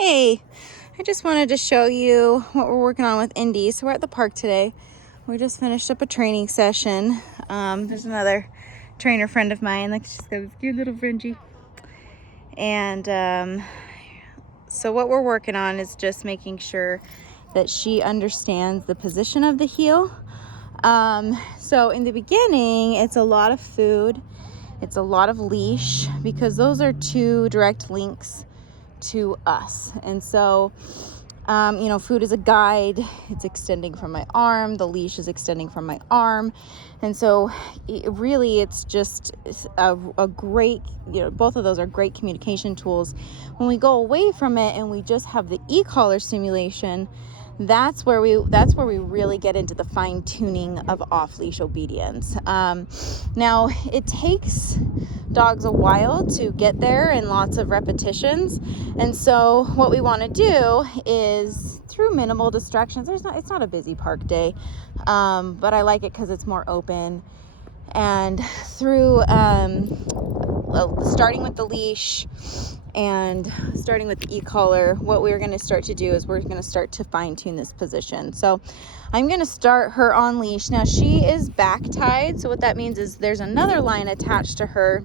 Hey, I just wanted to show you what we're working on with Indy. So we're at the park today. We just finished up a training session. There's another trainer friend of mine. Like, she's got this cute little Frenchie. And so what we're working on is just making sure that she understands the position of the heel. So in the beginning, it's a lot of food. It's a lot of leash, because those are two direct links to us. And so food is a guide. It's extending from my arm. The leash is extending from my arm. And so it's just a great, both of those are great communication tools. When we go away from it and we just have the e-collar stimulation, that's where we really get into the fine tuning of off-leash obedience. Now, it takes dogs a while to get there and lots of repetitions. And so what we want to do is, through minimal distractions, it's not a busy park day, but I like it because it's more open. And through starting with the leash and starting with the e-collar, what we're going to start to do is we're going to start to fine tune this position. So I'm going to start her on leash. Now, she is back tied. So what that means is there's another line attached to her,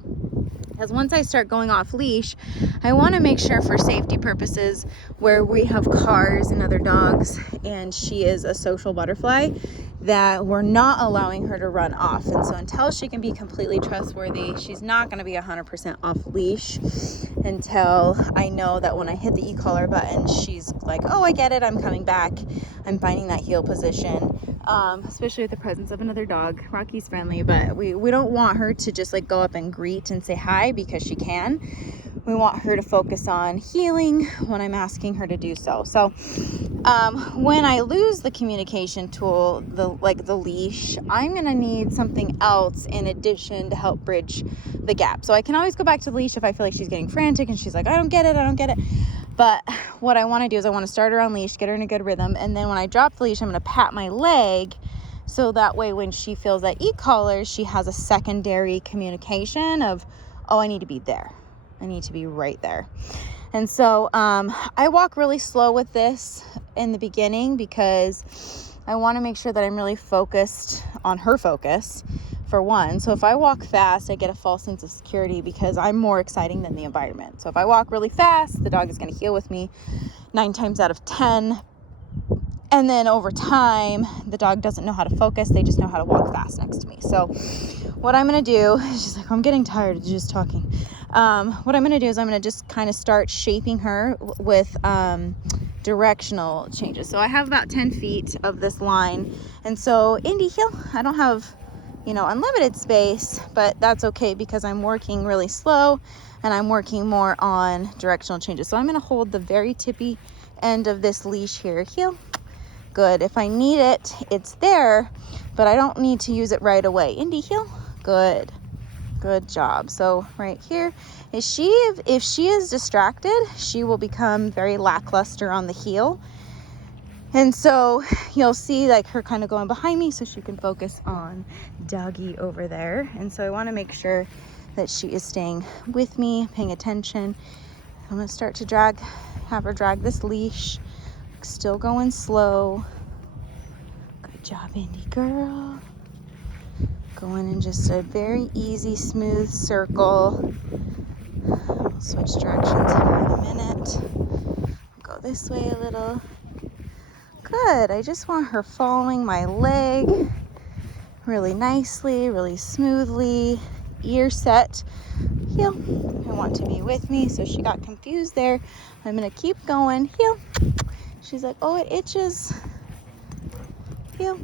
because once I start going off leash, I want to make sure, for safety purposes, where we have cars and other dogs and she is a social butterfly, that we're not allowing her to run off. And so until she can be completely trustworthy, she's not going to be 100% off leash until I know that when I hit the e-collar button, she's like, oh, I get it, I'm coming back, I'm finding that heel position. Especially with the presence of another dog. Rocky's friendly, but we don't want her to just like go up and greet and say hi, because she can. We want her to focus on healing when I'm asking her to do so. So when I lose the communication tool, the leash, I'm gonna need something else in addition to help bridge the gap. So I can always go back to the leash if I feel like she's getting frantic and she's like, I don't get it. But what I want to do is I want to start her on leash, get her in a good rhythm, and then when I drop the leash, I'm going to pat my leg, so that way when she feels that e-collar, she has a secondary communication of, oh, I need to be there. I need to be right there. And so I walk really slow with this in the beginning, because I want to make sure that I'm really focused on her focus, for one. So if I walk fast, I get a false sense of security, because I'm more exciting than the environment. So if I walk really fast, the dog is going to heel with me 9 times out of 10. And then over time, the dog doesn't know how to focus. They just know how to walk fast next to me. So what I'm going to do, she's like, I'm getting tired of just talking. What I'm going to do is I'm going to just kind of start shaping her with directional changes. So I have about 10 feet of this line. And so Indy, heel. I don't have unlimited space, but that's okay, because I'm working really slow and I'm working more on directional changes. So I'm going to hold the very tippy end of this leash here. Heel. Good. If I need it, it's there, but I don't need to use it right away. Indy, heel. Good. Good job. So right here, if she is distracted, she will become very lackluster on the heel. And so you'll see like her kind of going behind me so she can focus on doggy over there. And so I want to make sure that she is staying with me, paying attention. I'm going to start to have her drag this leash, still going slow. Good job, Indy girl. Going in just a very easy, smooth circle. I'll switch directions here in a minute. Go this way a little. Good. I just want her following my leg really nicely, really smoothly. Ear set. Heel. I want to be with me, so she got confused there. I'm going to keep going. Heel. She's like, oh, it itches. Heel.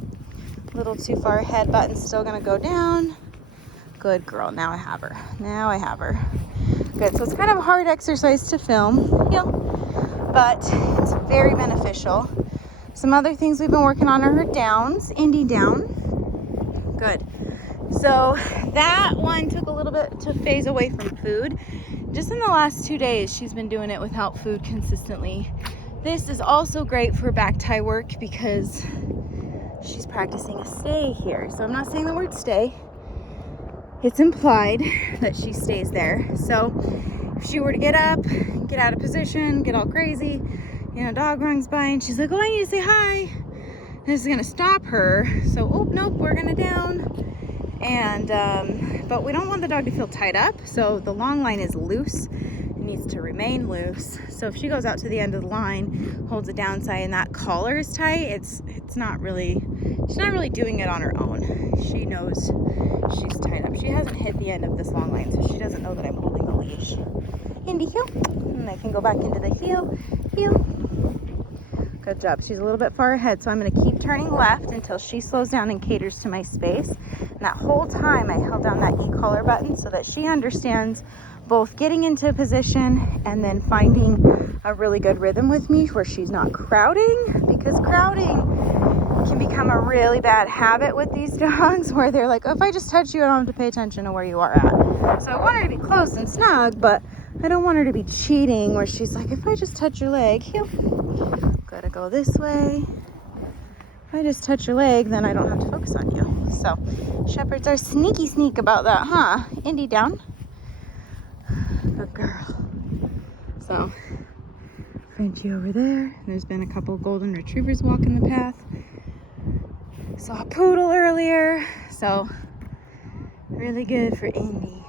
A little too far ahead. Button's still going to go down. Good girl. Now I have her. Good. So it's kind of a hard exercise to film. Heel. But it's very beneficial. Some other things we've been working on are her downs. Indy down. Good. So that one took a little bit to phase away from food. Just in the last 2 days, she's been doing it without food consistently. This is also great for back tie work, because she's practicing a stay here. So I'm not saying the word stay. It's implied that she stays there. So if she were to get up, get out of position, get all crazy. You know, dog runs by and she's like, oh, I need to say hi. And this is gonna stop her. So, oh, nope, we're gonna down. And, but we don't want the dog to feel tied up. So the long line is loose. It needs to remain loose. So if she goes out to the end of the line, holds a downside, and that collar is tight, it's not really, she's not really doing it on her own. She knows she's tied up. She hasn't hit the end of this long line, so she doesn't know that I'm holding a leash. Indy, heel. And I can go back into the heel. Good job. She's a little bit far ahead, so I'm going to keep turning left until she slows down and caters to my space. And that whole time I held down that e-collar button so that she understands both getting into position and then finding a really good rhythm with me where she's not crowding, because crowding can become a really bad habit with these dogs where they're like, oh, if I just touch you, I don't have to pay attention to where you are at. So I want her to be close and snug, but I don't want her to be cheating where she's like, if I just touch your leg, heel. Gotta go this way. If I just touch your leg, then I don't have to focus on you. So shepherds are sneak about that, huh? Indy, down. Good girl. So Frenchie over there. There's been a couple golden retrievers walking the path. Saw a poodle earlier. So really good for Indy.